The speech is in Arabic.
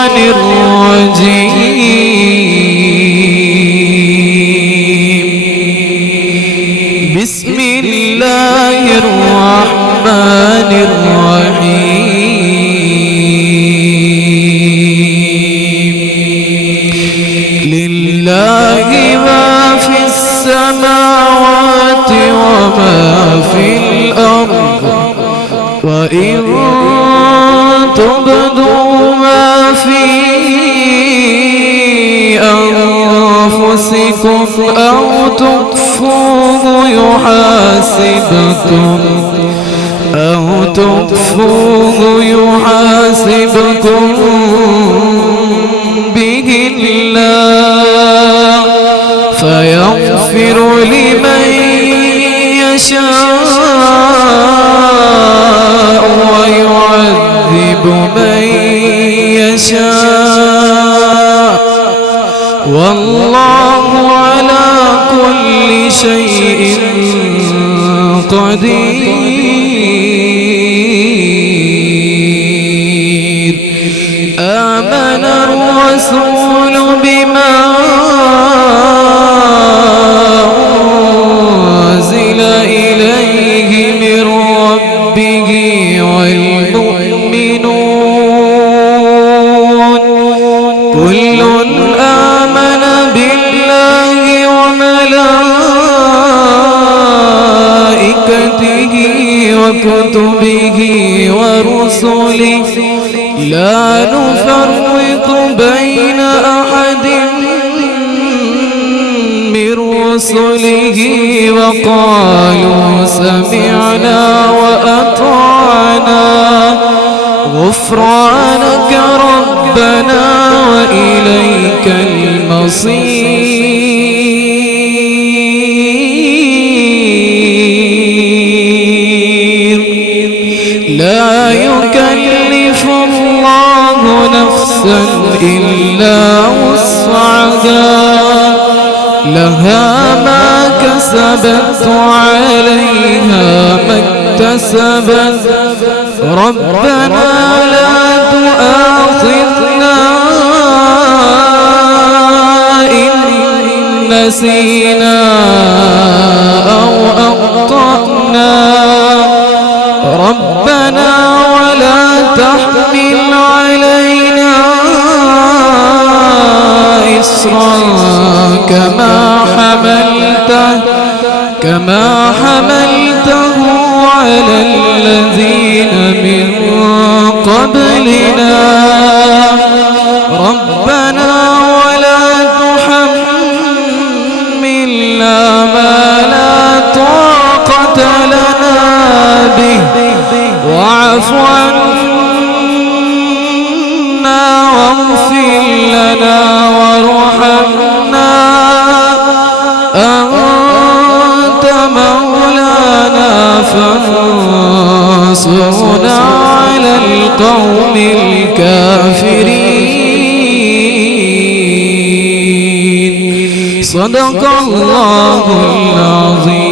الشيطان الرجيم. بسم الله الرحمن الرحيم. لله ما في السماوات وما في الأرض، وإن تبدوا ما في أنفسكم أو تخفوه يحاسبكم به الله، فيغفر لمن يشاء ويعذب من يشاء، والله على كل شيء قدير. آمن الرسول بما أنزل إليه من ربه والمؤمنون كل آمن بالله وملائكته وكتبه ورسله لا نفرق بين أحد من رسله، وقالوا سمعنا وأطعنا غفرانك ربنا وإليك المصير. لا يكلف الله نفسا إلا وسعها، لها ما كسبت وعليها ما اكتسبت. ربنا لا تؤاخذنا إن نسينا أو أخطأنا، ربنا ولا تحمل علينا إصرا كما حملته على الذين من قبلنا. ربنا ولا تحملنا ما لا طاقة لنا به، واعف عنا واغفر لنا وارحمنا، أنت مولانا فانصرنا على القوم الكافرين. صدق الله العظيم.